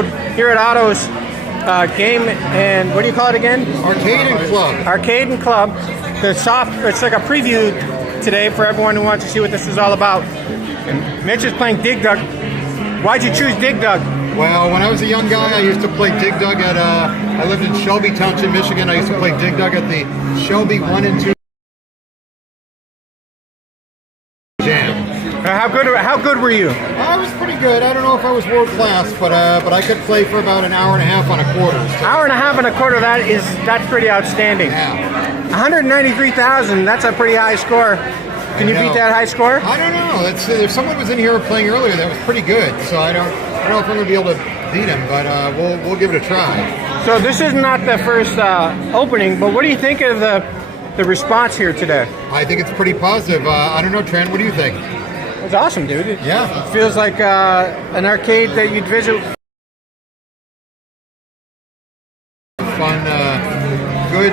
episode here at Otto's Game and what do you call it again? Arcade and Club. Arcade and Club. It's like a preview today for everyone who wants to see what this is all about. And Mitch is playing Dig Dug. Why'd you choose Dig Dug? Well, when I was a young guy, I used to play Dig Dug at, I lived in Shelby Township, Michigan. I used to play Dig Dug at the Shelby 1 and 2 Jam. How good were you? I was pretty good. I don't know if I was world class, but I could play for about an hour and a half on a quarter. So. Hour and a half on a quarter, that's pretty outstanding. Yeah. 193,000, that's a pretty high score. Can you beat that high score? I don't know. If someone was in here playing earlier that was pretty good, so I don't know if I'm going to be able to beat him, but we'll give it a try. So this is not the first opening, but what do you think of the response here today? I think it's pretty positive. I don't know, Trent, what do you think? It's awesome, dude. Yeah. It feels like an arcade that you'd visit. Fun, good,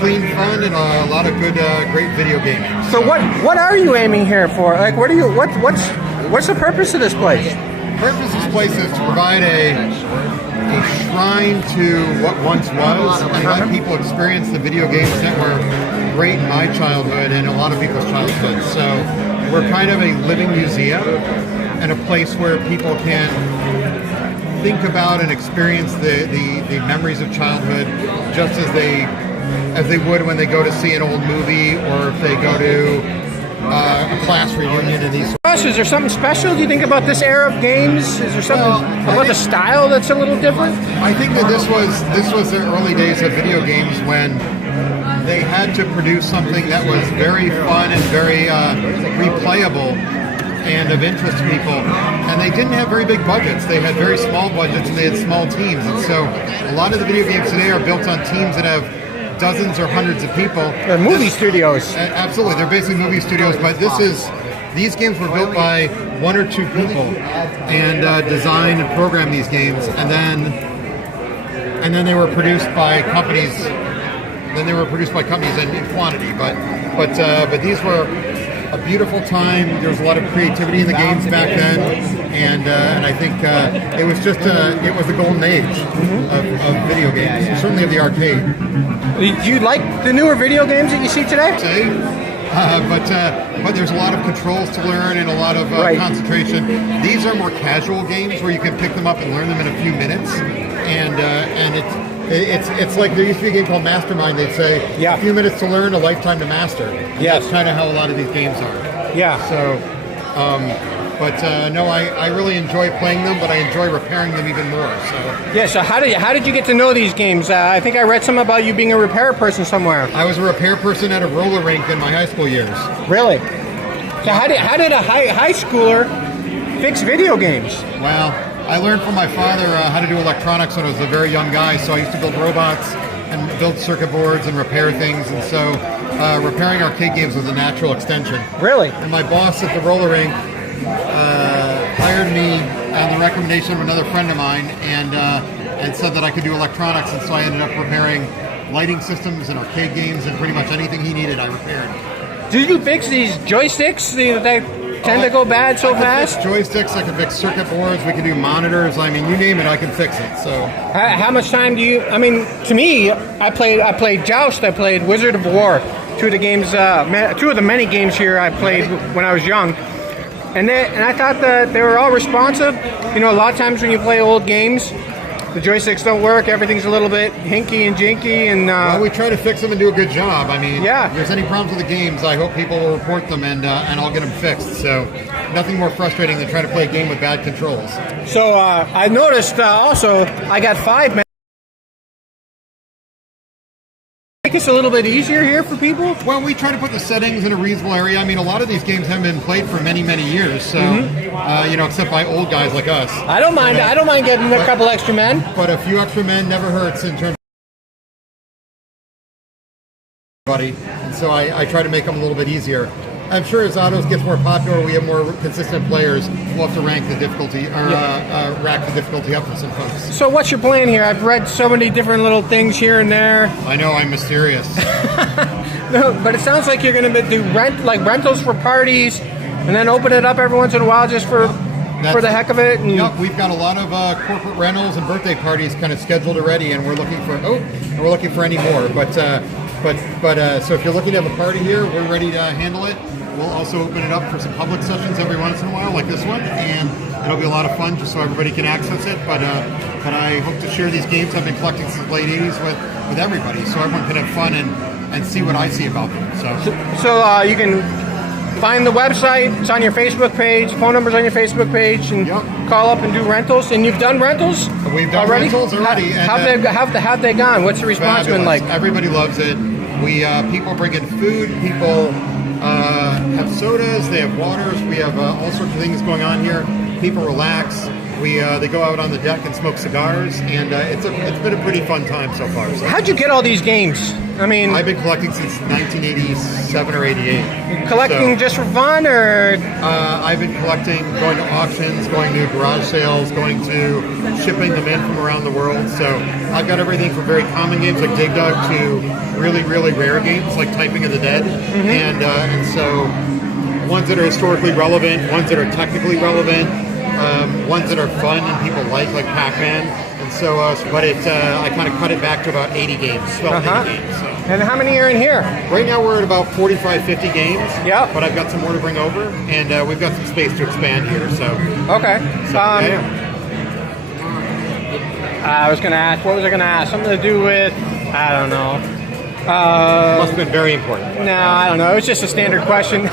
clean fun, and a lot of good, great video gaming. So what are you aiming here for? Like, what's the purpose of this place? The purpose of this place is to provide a shrine to what once was, and let people experience the video games that were great in my childhood and a lot of people's childhood. So we're kind of a living museum and a place where people can think about and experience the memories of childhood just as they would when they go to see an old movie or if they go to a class reunion and these. Is there something special, do you think, about this era of games? Is there something about the style that's a little different? I think that this was the early days of video games when they had to produce something that was very fun and very replayable and of interest to people. And they didn't have very big budgets. They had very small budgets and they had small teams. And so a lot of the video games today are built on teams that have dozens or hundreds of people. They're movie studios. Absolutely. They're basically movie studios, but these games were built by one or two people and designed and programmed these games, and then they were produced by companies. Then they were produced by companies in quantity, but these were a beautiful time. There was a lot of creativity in the games back then, and I think it was the golden age of video games, certainly of the arcade. Do you like the newer video games that you see today? But there's a lot of controls to learn and a lot of concentration. These are more casual games where you can pick them up and learn them in a few minutes, and it's like there used to be a game called Mastermind. They'd say a few minutes to learn, a lifetime to master. That's kind of how a lot of these games are. Yeah. So, no, I really enjoy playing them, but I enjoy repairing them even more. So. Yeah. So how did you get to know these games? I think I read something about you being a repair person somewhere. I was a repair person at a roller rink in my high school years. Really? So how did a high schooler fix video games? Well, I learned from my father how to do electronics when I was a very young guy. So I used to build robots and build circuit boards and repair things, and so repairing arcade games was a natural extension. Really? And my boss at the roller rink hired me on the recommendation of another friend of mine, and said that I could do electronics, and so I ended up repairing lighting systems and arcade games, and pretty much anything he needed I repaired. Did you fix these joysticks that tend to go bad so fast? I can fix joysticks, I can fix circuit boards, we can do monitors, I mean, you name it, I can fix it. So how much time do you, I mean, to me, I played Joust, I played Wizard of War, two of the many games here I played when I was young. And I thought that they were all responsive. You know, a lot of times when you play old games, the joysticks don't work. Everything's a little bit hinky and jinky. And well, we try to fix them and do a good job. I mean, if there's any problems with the games, I hope people will report them and I'll get them fixed. So nothing more frustrating than trying to play a game with bad controls. So I noticed also I got 5 men. Make this a little bit easier here for people? Well, we try to put the settings in a reasonable area. I mean, a lot of these games haven't been played for many, many years, so except by old guys like us. I don't mind. I don't mind getting a couple extra men. But a few extra men never hurts in terms of buddy, and so I try to make them a little bit easier. I'm sure as Otto's gets more popular, we have more consistent players. We'll have to rank the difficulty or rack the difficulty up for some folks. So what's your plan here? I've read so many different little things here and there. I know I'm mysterious. No, but it sounds like you're going to do rentals for parties, and then open it up every once in a while just for for the heck of it? And Yep, we've got a lot of corporate rentals and birthday parties kind of scheduled already, and we're looking for any more. But so if you're looking to have a party here, we're ready to handle it. We'll also open it up for some public sessions every once in a while, like this one, and it'll be a lot of fun just so everybody can access it. But I hope to share these games I've been collecting since the late 80s with everybody, so everyone can have fun and see what I see about them. So you can find the website. It's on your Facebook page. Phone number's on your Facebook page, and call up and do rentals. And you've done rentals? We've done rentals already. How've they gone? What's the response been like? Everybody loves it. People bring in food. People have sodas. They have waters. We have all sorts of things going on here. People relax. They go out on the deck and smoke cigars, and it's been a pretty fun time so far. So. How'd you get all these games? I mean, I've been collecting since 1987 or 88. Collecting just for fun, or? I've been collecting, going to auctions, going to garage sales, going to shipping them in from around the world. So I've got everything from very common games like Dig Dug to really, really rare games like Typing of the Dead, and so ones that are historically relevant, ones that are technically relevant, ones that are fun and people like Pac-Man. And so, but I kind of cut it back to about 80 games, 80 games. So. And how many are in here? Right now we're at about 45, 50 games. Yep. But I've got some more to bring over, and we've got some space to expand here. So. Okay. So, I was going to ask, what was I going to ask? Something to do with, I don't know. Must have been very important. No, I don't know. It was just a standard question.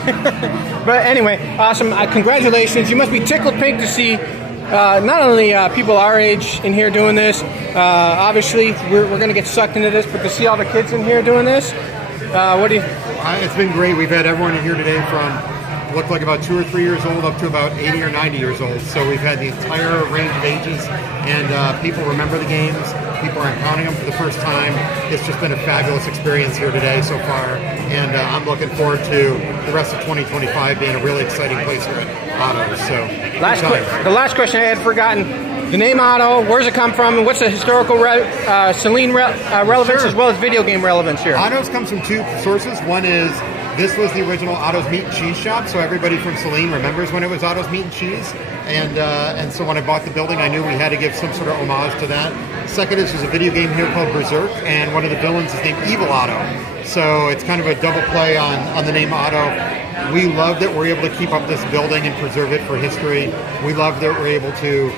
But anyway, awesome. Congratulations. You must be tickled pink to see not only people our age in here doing this. Obviously, we're going to get sucked into this, but to see all the kids in here doing this, what do you... It's been great. We've had everyone in here today from looked like about 2 or 3 years old up to about 80 or 90 years old. So we've had the entire range of ages, and people remember the games. People are encountering them for the first time. It's just been a fabulous experience here today so far, and I'm looking forward to the rest of 2025 being a really exciting place here at Otto. So, the last question I had forgotten: the name Otto. Where does it come from? And what's the historical Saline relevance as well as video game relevance here? Otto's comes from two sources. One is this was the original Otto's Meat and Cheese Shop, so everybody from Saline remembers when it was Otto's Meat and Cheese. And so when I bought the building, I knew we had to give some sort of homage to that. Second is there's a video game here called Berserk, and one of the villains is named Evil Otto. So it's kind of a double play on the name Otto. We love that we're able to keep up this building and preserve it for history. We love that we're able to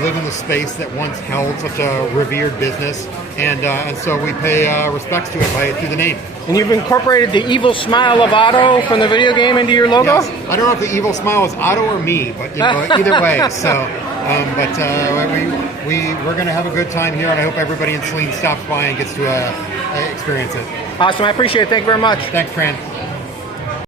live in the space that once held such a revered business, and so we pay respects to it through the name. And you've incorporated the evil smile of Otto from the video game into your logo? Yes. I don't know if the evil smile is Otto or me, but either way. So, we're going to have a good time here, and I hope everybody in Saline stops by and gets to experience it. Awesome. I appreciate it. Thank you very much. Thanks, Fran.